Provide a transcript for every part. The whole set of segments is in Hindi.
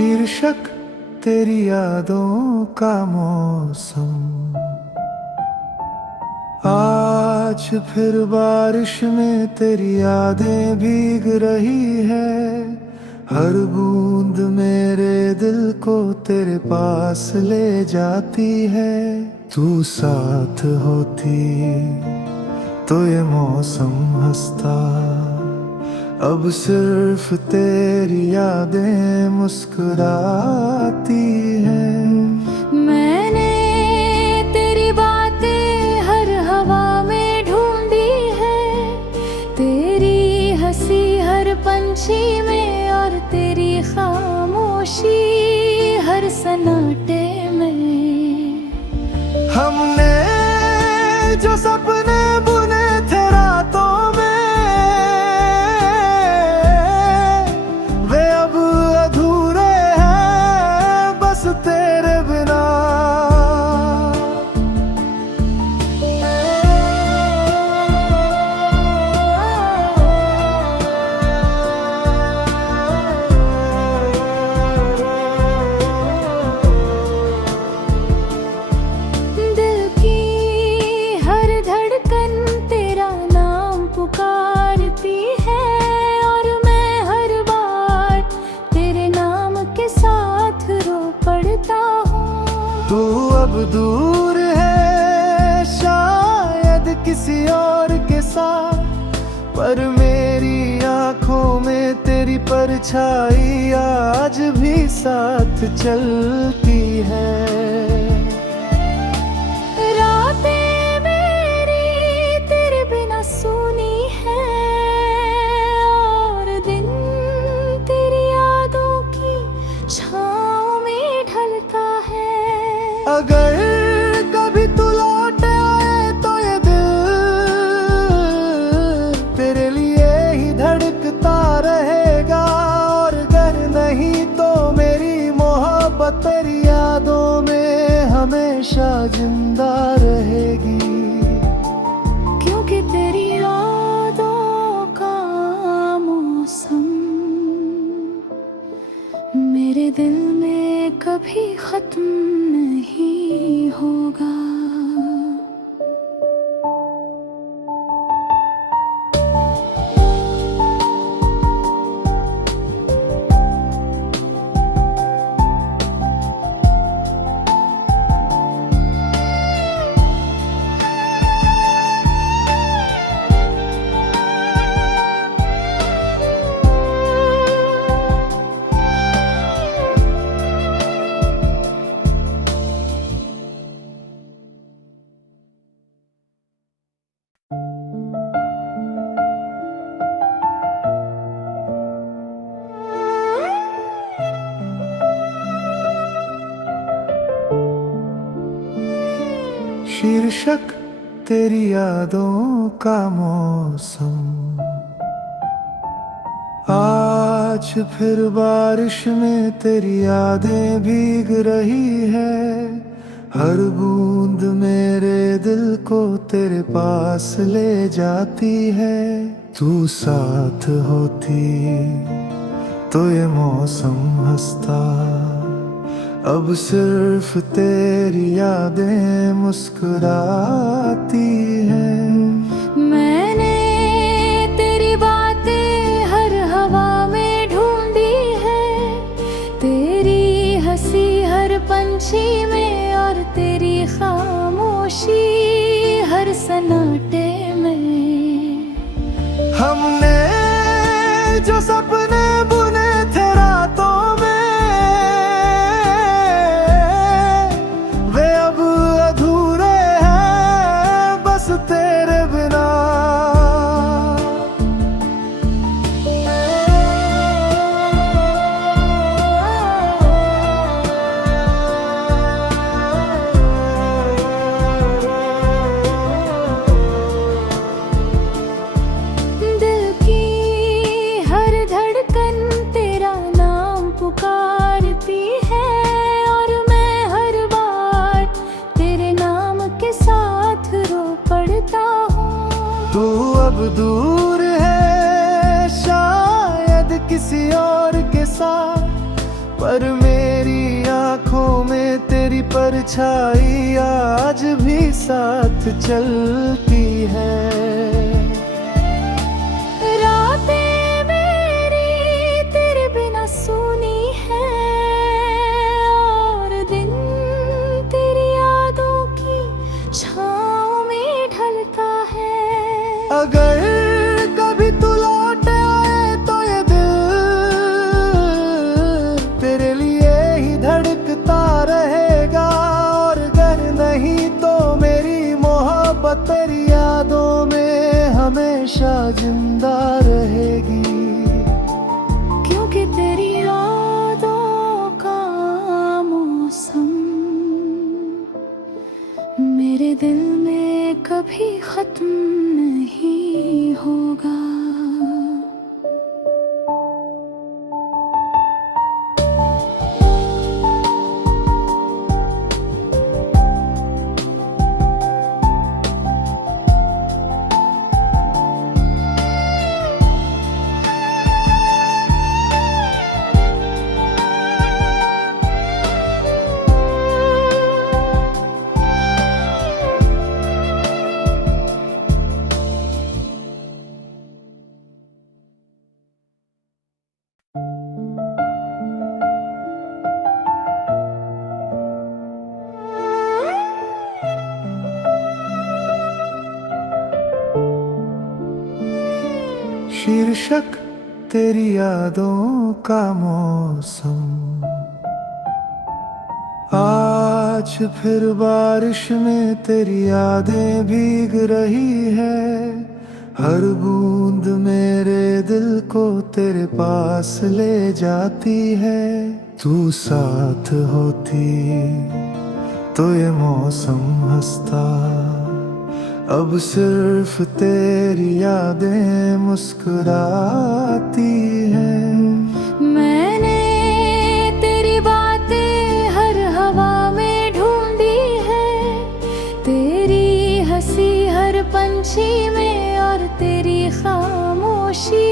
शीर्षक तेरी यादों का मौसम। आज फिर बारिश में तेरी यादें भीग रही है। हर बूंद मेरे दिल को तेरे पास ले जाती है। तू साथ होती तो ये मौसम हंसता। अब सिर्फ तेरी यादें मुस्कुराती हैं। मैंने तेरी बातें हर हवा में ढूंढी है। तेरी हंसी हर पंछी में और तेरी खामोशी हर सन्नाटे में। हमने जो सपने बुने थे रातों में, वे अब अधूरे हैं बस तेरे बिना। दिल की हर धड़कन तेरा नाम पुकारती है और मैं हर बार तेरे नाम के साथ रो पड़ता हूँ। तू अब दूर है शायद किसी और के साथ, पर मेरी आंखों में तेरी परछाई आज भी साथ चलती है। रातें मेरी तेरे बिना सूनी है और दिन तेरी यादों की छाँव में ढलता है। अगर कभी तू लौट आए तो ये दिल तेरे लिए ही धड़कता रहेगा, और अगर नहीं तो मेरी मोहब्बत तेरी यादों में हमेशा जिंदा रहेगी। क्योंकि तेरी यादों का मौसम मेरे दिल में कभी खत्म नहीं होगा। शीर्षक तेरी यादों का मौसम। आज फिर बारिश में तेरी यादें भीग रही है। हर बूंद मेरे दिल को तेरे पास ले जाती है। तू साथ होती तो ये मौसम हंसता। अब सिर्फ तेरी यादें मुस्कुराती हैं। मैंने तेरी बातें हर हवा में ढूंढी है। तेरी हंसी हर पंछी में और तेरी खामोशी हर सन्नाटे में। हमने जो सपने बुने थे रातों में, वे अब अधूरे हैं बस तेरे बिना। दिल की हर धड़कन तेरा नाम पुकारती है और मैं हर बार तेरे नाम के साथ रो पड़ता हूँ। तू अब दूर है शायद किसी और के साथ, पर मेरी आंखों में तेरी परछाई आज भी साथ चलती है। रातें मेरी तेरे बिना सूनी है और दिन तेरी यादों की छाँव में ढलता है। अगर कभी तू लौट आए तो ये दिल तेरे लिए ही धड़कता रहेगा, और अगर नहीं तो मेरी मोहब्बत तेरी यादों में हमेशा जिंदा रहेगी। क्योंकि तेरी यादों का मौसम मेरे दिल में कभी खत्म नहीं होगा। शीर्षक तेरी यादों का मौसम। आज फिर बारिश में तेरी यादें भीग रही है। हर बूंद मेरे दिल को तेरे पास ले जाती है। तू साथ होती तो ये मौसम हंसता, अब सिर्फ तेरी यादें मुस्कुराती हैं। मैंने तेरी बातें हर हवा में ढूंढी है, तेरी हंसी हर पंछी में और तेरी खामोशी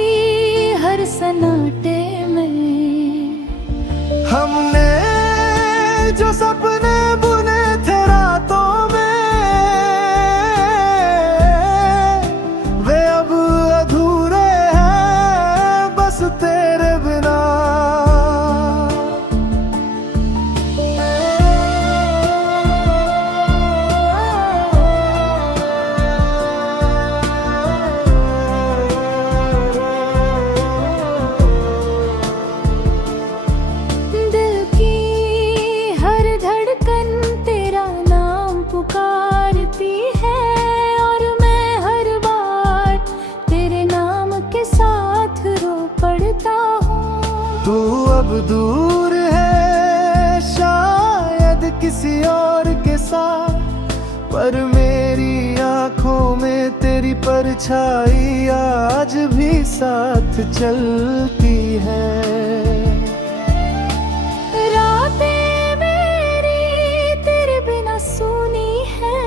हर सन्नाटे में। हमने जो सपने बुने थे रातों में, वे अब अधूरे हैं बस तेरे बिना। दिल की हर धड़कन तेरा नाम पुकारती है, और मैं हर बार तेरे नाम के साथ रो पड़ता हूँ। तू अब दूर है शायद किसी और के साथ, पर मेरी आंखों में तेरी परछाई आज भी साथ चलती है। रातें मेरी तेरे बिना सूनी है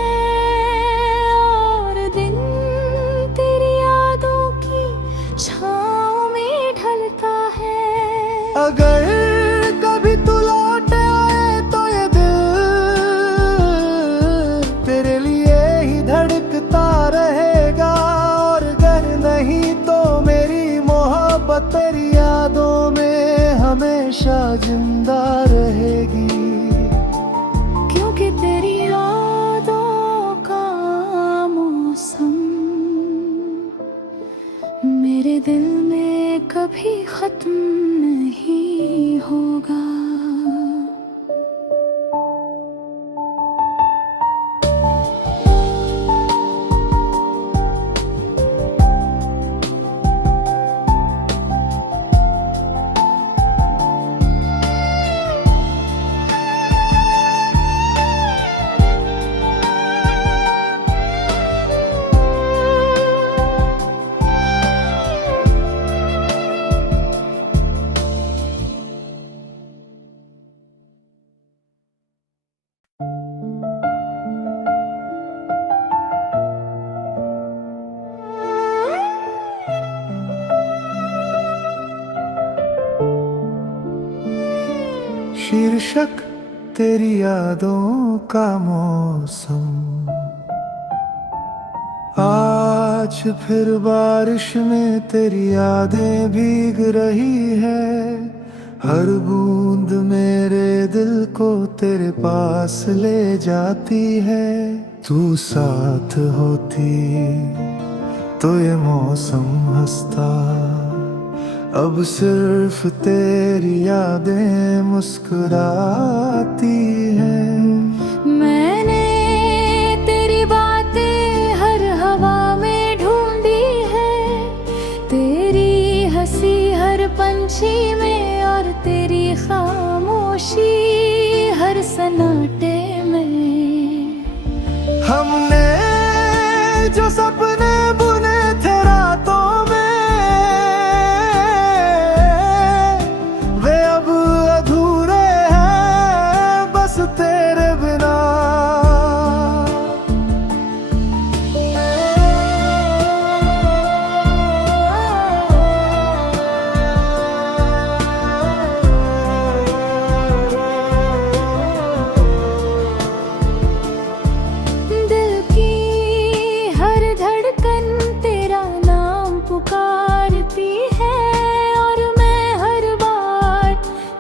और दिन तेरी यादों की छाँव में ढलता है। अगर कभी तू लौट आए तो ये दिल तेरे लिए ही धड़कता रहेगा, और अगर नहीं तो मेरी मोहब्बत तेरी यादों में हमेशा जिंदा रहेगी। क्योंकि तेरी यादों का मौसम मेरे दिल में कभी खत्म नहीं होगा। शीर्षक तेरी यादों का मौसम। आज फिर बारिश में तेरी यादें भीग रही है। हर बूंद मेरे दिल को तेरे पास ले जाती है। तू साथ होती तो ये मौसम हंसता। अब सिर्फ तेरी यादें मुस्कुराती हैं। मैंने तेरी बातें हर हवा में ढूंढी है। तेरी हंसी हर पंछी में और तेरी खामोशी हर सन्नाटे में। हमने जो सपने बुने थे रातों में, वे अब अधूरे हैं बस तेरे बिना। दिल की हर धड़कन तेरा नाम पुकारती है और मैं हर बार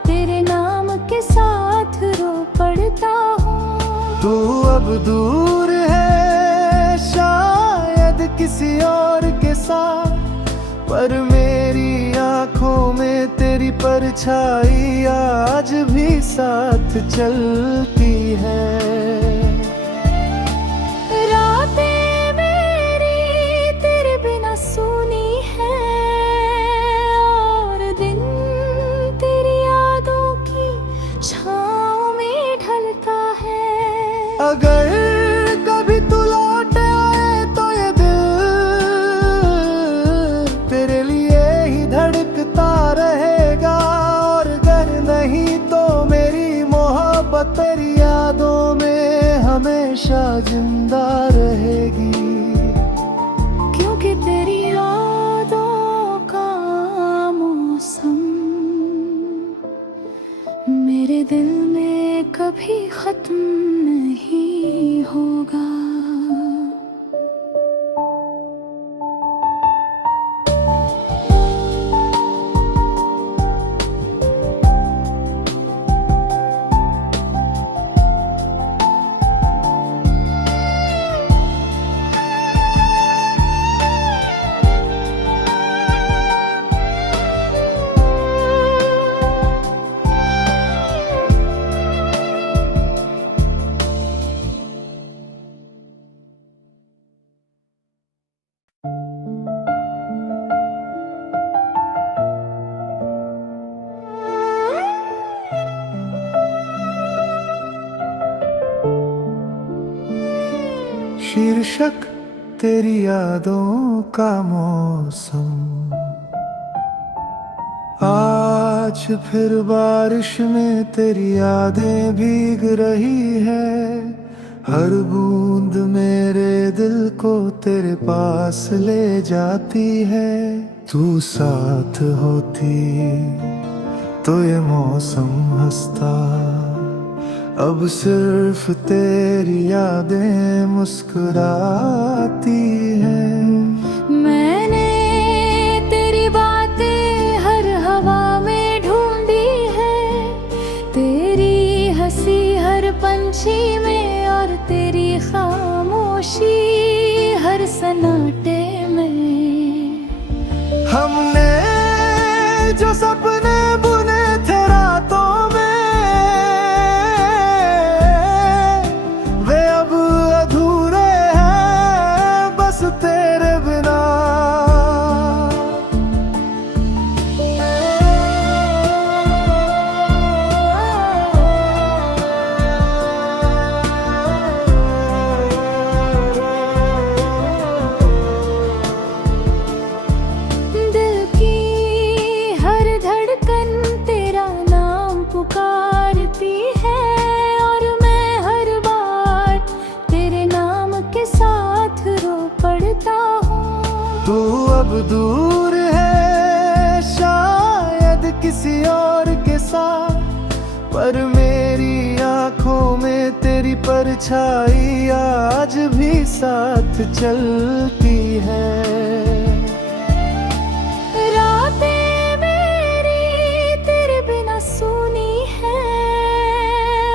तेरे नाम के साथ रो पड़ता हूँ। तू अब दूर है शायद किसी और के साथ, पर मेरी आंखों में तेरी परछाई आज भी साथ चलती है। रातें मेरी तेरे बिना सूनी है और दिन तेरी यादों की छाँव में ढलता है। अगर कभी तू लौट आए तो ये दिल तेरे लिए ही धड़कता रहेगा। और अगर नहीं तो मेरी मोहब्बत तेरी यादों में हमेशा जिंदा रहेगी। क्योंकि तेरी यादों का मौसम मेरे दिल में कभी खत्म नहीं होगा। शीर्षक तेरी यादों का मौसम। आज फिर बारिश में तेरी यादें भीग रही है। हर बूंद मेरे दिल को तेरे पास ले जाती है। तू साथ होती तो ये मौसम हंसता। अब सिर्फ तेरी यादें मुस्कुराती हैं। मैंने तेरी बातें हर हवा में ढूंढी है। तेरी हंसी हर पंछी में और तेरी खामोशी हर सन्नाटे में। हमने जो सपने बुने थे रातों में, वे अब अधूरे हैं बस तेरे बिना। दिल की हर धड़कन तेरा नाम पुकारती है और मैं हर बार तेरे नाम के साथ रो पड़ता हूँ। तू अब दूर है शायद किसी और के साथ, पर मेरी आंखों में तेरी परछाई आज भी साथ चलती है। रातें मेरी तेरे बिना सूनी है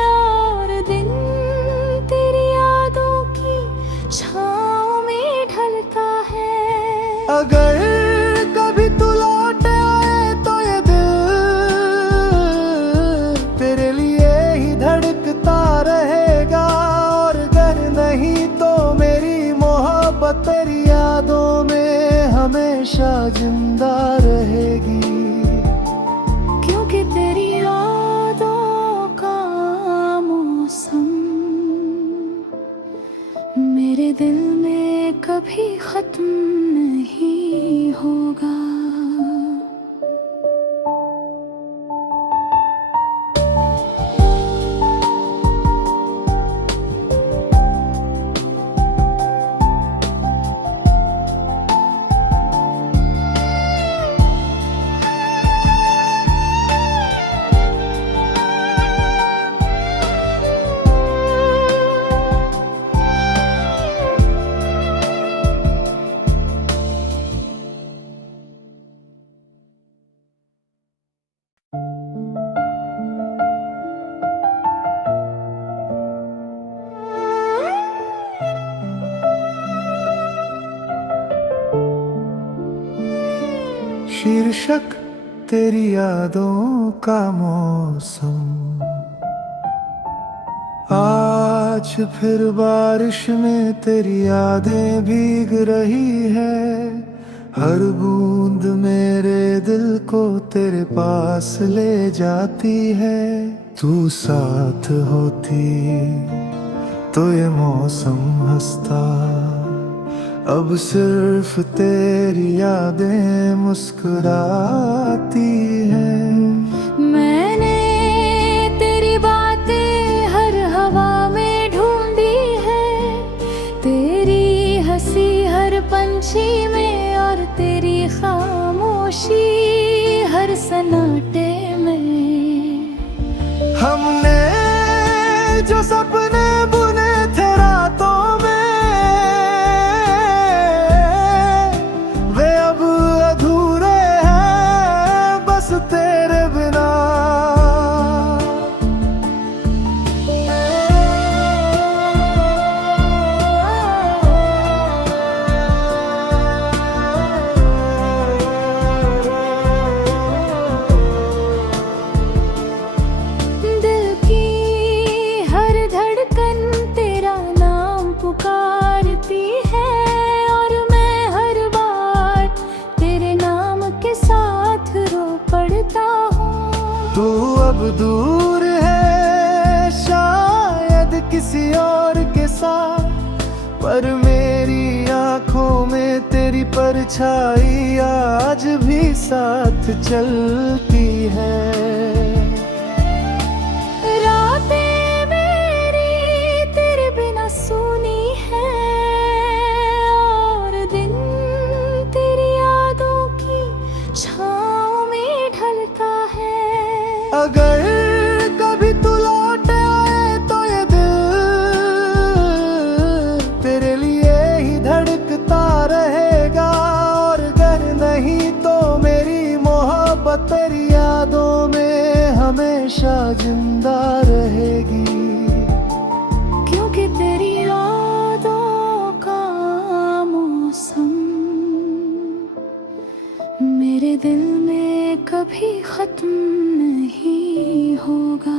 और दिन तेरी यादों की छाँव में ढलता है। अगर कभी तू लौट आए तो ये दिल तेरे लिए ही धड़कता रहेगा, और अगर नहीं तो मेरी मोहब्बत तेरी यादों में हमेशा जिंदा रहेगी। क्योंकि तेरी यादों का मौसम मेरे दिल में कभी खत्म नहीं होगा। शीर्षक तेरी यादों का मौसम। आज फिर बारिश में तेरी यादें भीग रही है। हर बूंद मेरे दिल को तेरे पास ले जाती है। तू साथ होती तो ये मौसम हंसता, अब सिर्फ तेरी यादें मुस्कुराती हैं। मैंने तेरी बातें हर हवा में ढूंढी है, तेरी हंसी हर पंछी में और तेरी खामोशी हर सन्नाटे में। हमने जो सपने बुने थे रातों में, वे अब अधूरे हैं बस तेरे बिना। दिल की हर धड़कन तेरा नाम पुकारती है, और मैं हर बार तेरे नाम के साथ रो पड़ता हूँ। तू अब दूर है शायद किसी और के साथ, पर मेरी आंखों में तेरी परछाई आज भी साथ चलती है। रातें मेरी तेरे बिना सूनी है और दिन तेरी यादों की छाँव में ढलता है। अगर कभी तू लौट आए तो ये दिल तेरे लिए ही धड़कता रहेगा, और अगर नहीं तो मेरी मोहब्बत तेरी यादों में हमेशा जिंदा रहेगी। क्योंकि तेरी यादों का मौसम मेरे दिल में कभी खत्म नहीं होगा।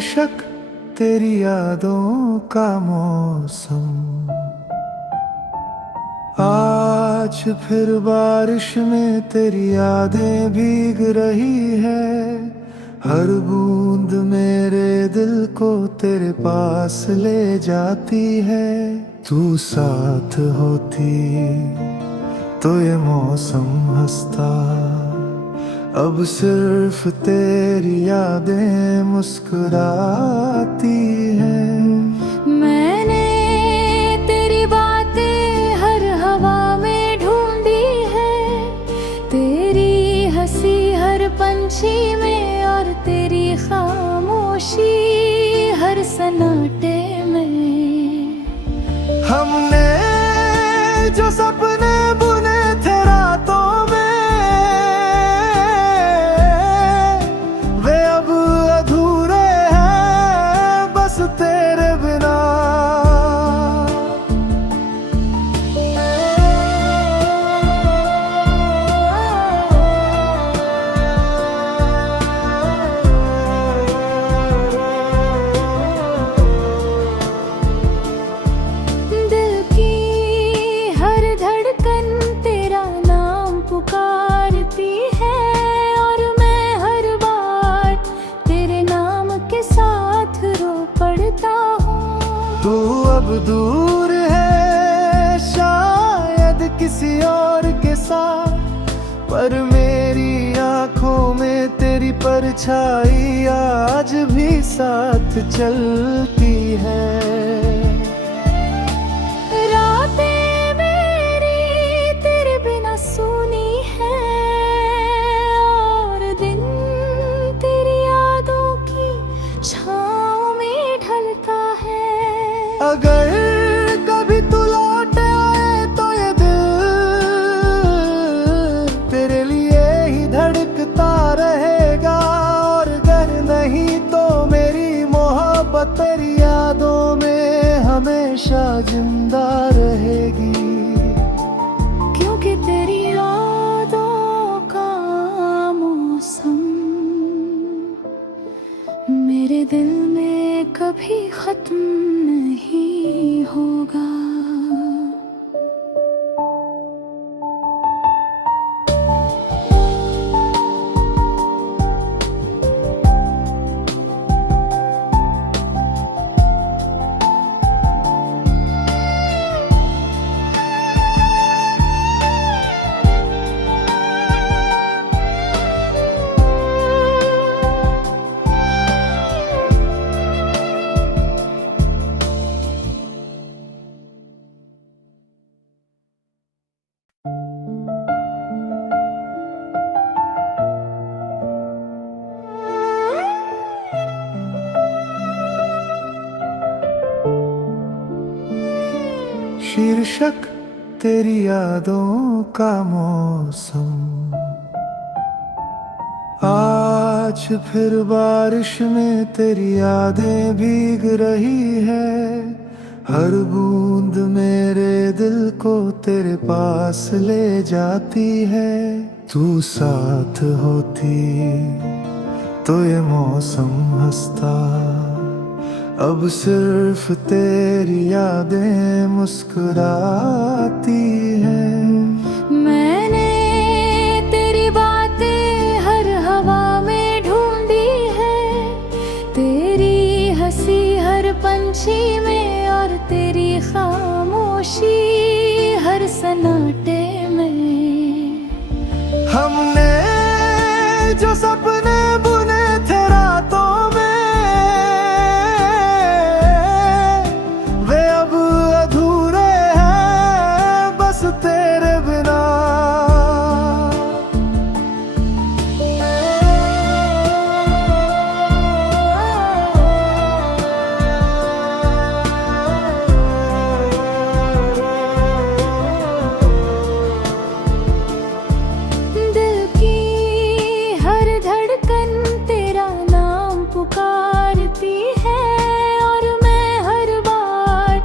शीर्षक तेरी यादों का मौसम। आज फिर बारिश में तेरी यादें भीग रही है। हर बूंद मेरे दिल को तेरे पास ले जाती है। तू साथ होती तो ये मौसम हंसता। अब सिर्फ तेरी यादें मुस्कुराती हैं। मैंने तेरी बातें हर हवा में ढूंढी है। तेरी हंसी हर पंछी में और तेरी खामोशी हर सन्नाटे में। हमने जो सपने बुने थे रातों में, वे अब अधूरे हैं बस तेरे बिना। दिल की हर धड़कन तेरा नाम पुकारती है और मैं हर बार तेरे नाम के साथ रो पड़ता हूँ। तू अब दूर है शायद किसी और के साथ, पर मेरी आंखों में तेरी परछाई आज भी साथ चलती है। रातें मेरी तेरे बिना सूनी है और दिन तेरी यादों की छाँव में ढलता है। अगर कभी तू लौट आए तो ये दिल तेरे लिए ही धड़कता रहेगा। और अगर नहीं तो मेरी मोहब्बत तेरी यादों में हमेशा जिंदा रहेगी। क्योंकि तेरी यादों का मौसम मेरे दिल में कभी खत्म नहीं होगा। शीर्षक तेरी यादों का मौसम। आज फिर बारिश में तेरी यादें भीग रही है। हर बूंद मेरे दिल को तेरे पास ले जाती है। तू साथ होती तो ये मौसम हंसता। अब सिर्फ तेरी यादें मुस्कुराती हैं। मैंने तेरी बातें हर हवा में ढूंढी है। तेरी हंसी हर पंछी में और तेरी खामोशी हर सन्नाटे में। हमने जो सपने बुने थे रातों में, वे अब अधूरे हैं बस तेरे बिना। दिल की हर धड़कन तेरा नाम पुकारती है और मैं हर बार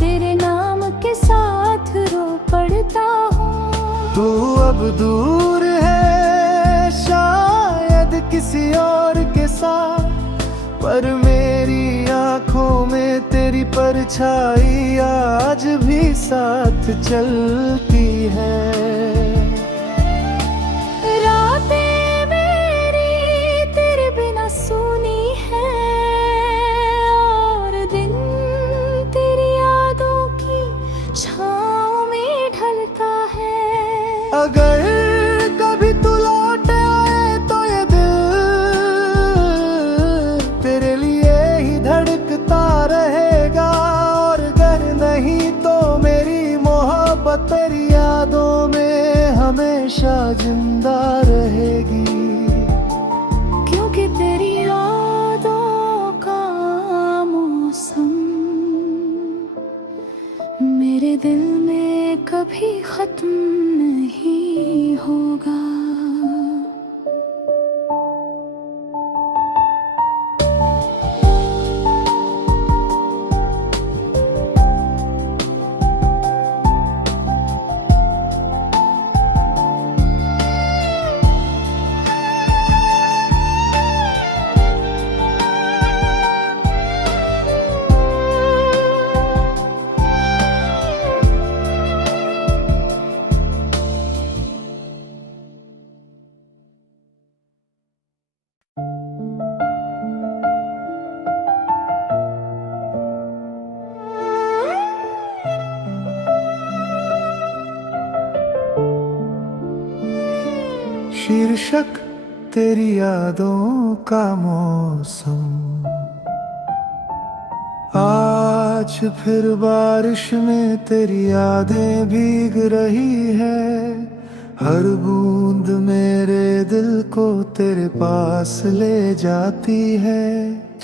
तेरे नाम के साथ रो पड़ता हूँ। तू अब दूर है शायद किसी और के साथ, पर मेरी आंखों में तेरी परछाई आज भी साथ चलती है। रातें मेरी तेरे बिना सूनी है और दिन तेरी यादों की छाँव में ढलता है। अगर कभी तू लौट आए तो ये दिल तेरे लिए ही धड़कता रहेगा, और अगर नहीं तो मेरी मोहब्बत तेरी यादों में हमेशा जिंदा रहेगी। क्योंकि तेरी यादों का मौसम मेरे दिल में कभी खत्म नहीं होगा। शीर्षक तेरी यादों का मौसम। आज फिर बारिश में तेरी यादें भीग रही है। हर बूंद मेरे दिल को तेरे पास ले जाती है।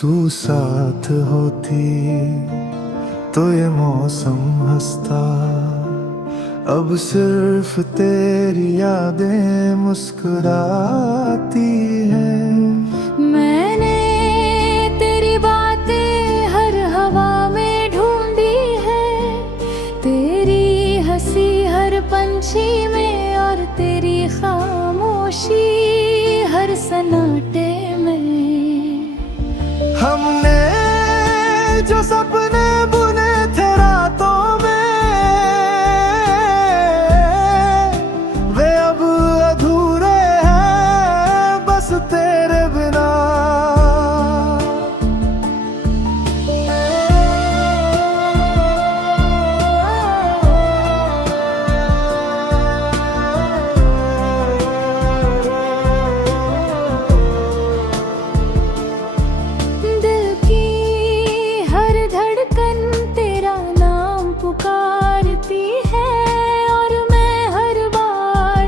तू साथ होती तो ये मौसम हंसता, अब सिर्फ तेरी यादें मुस्कुराती हैं। मैंने तेरी बातें हर हवा में ढूंढी है, तेरी हंसी हर पंछी में और तेरी खामोशी हर सन्नाटे में। हमने जो सपने बुने थे रातों में, वे अब अधूरे हैं बस तेरे बिना। दिल की हर धड़कन तेरा नाम पुकारती है, और मैं हर बार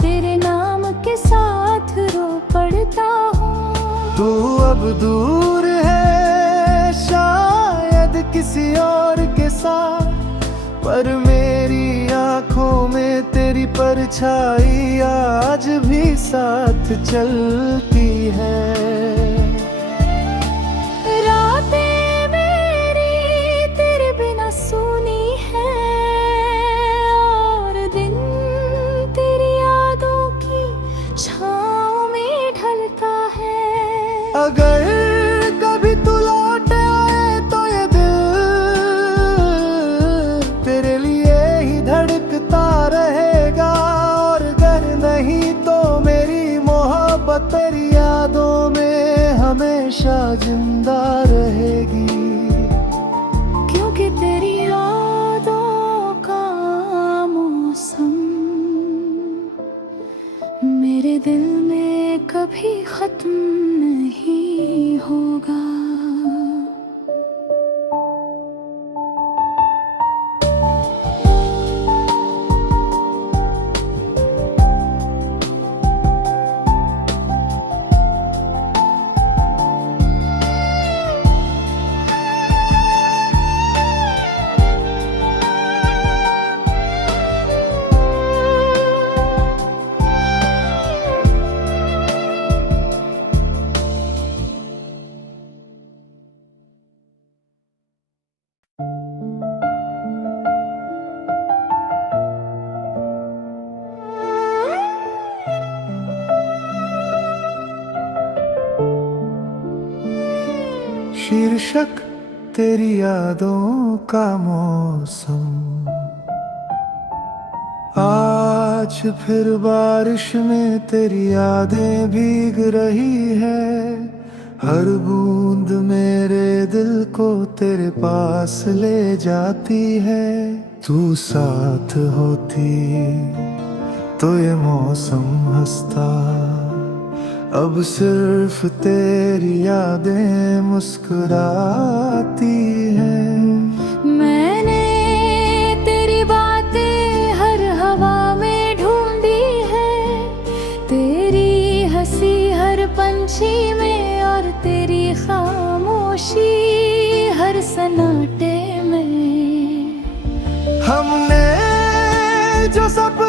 तेरे नाम के साथ रो पड़ता हूँ। तू अब दूर है शायद किसी और के साथ, पर मेरी आंखों में तेरी परछाई आज भी साथ चलती है। रातें मेरी तेरे बिना सूनी है और दिन तेरी यादों की छाँव में ढलता है। अगर कभी तू लौट आए तो ये दिल तेरे लिए ही धड़कता रहेगा, और अगर नहीं तो मेरी मोहब्बत तेरी यादों में हमेशा जिंदा रहेगी। क्योंकि तेरी यादों का मौसम मेरे दिल में कभी खत्म नहीं होगा। शीर्षक तेरी यादों का मौसम। आज फिर बारिश में तेरी यादें भीग रही है। हर बूंद मेरे दिल को तेरे पास ले जाती है। तू साथ होती तो ये मौसम हंसता, अब सिर्फ तेरी यादें मुस्कुराती हैं। मैंने तेरी बातें हर हवा में ढूंढी है, तेरी हंसी हर पंछी में और तेरी खामोशी हर सन्नाटे में। हमने जो सपने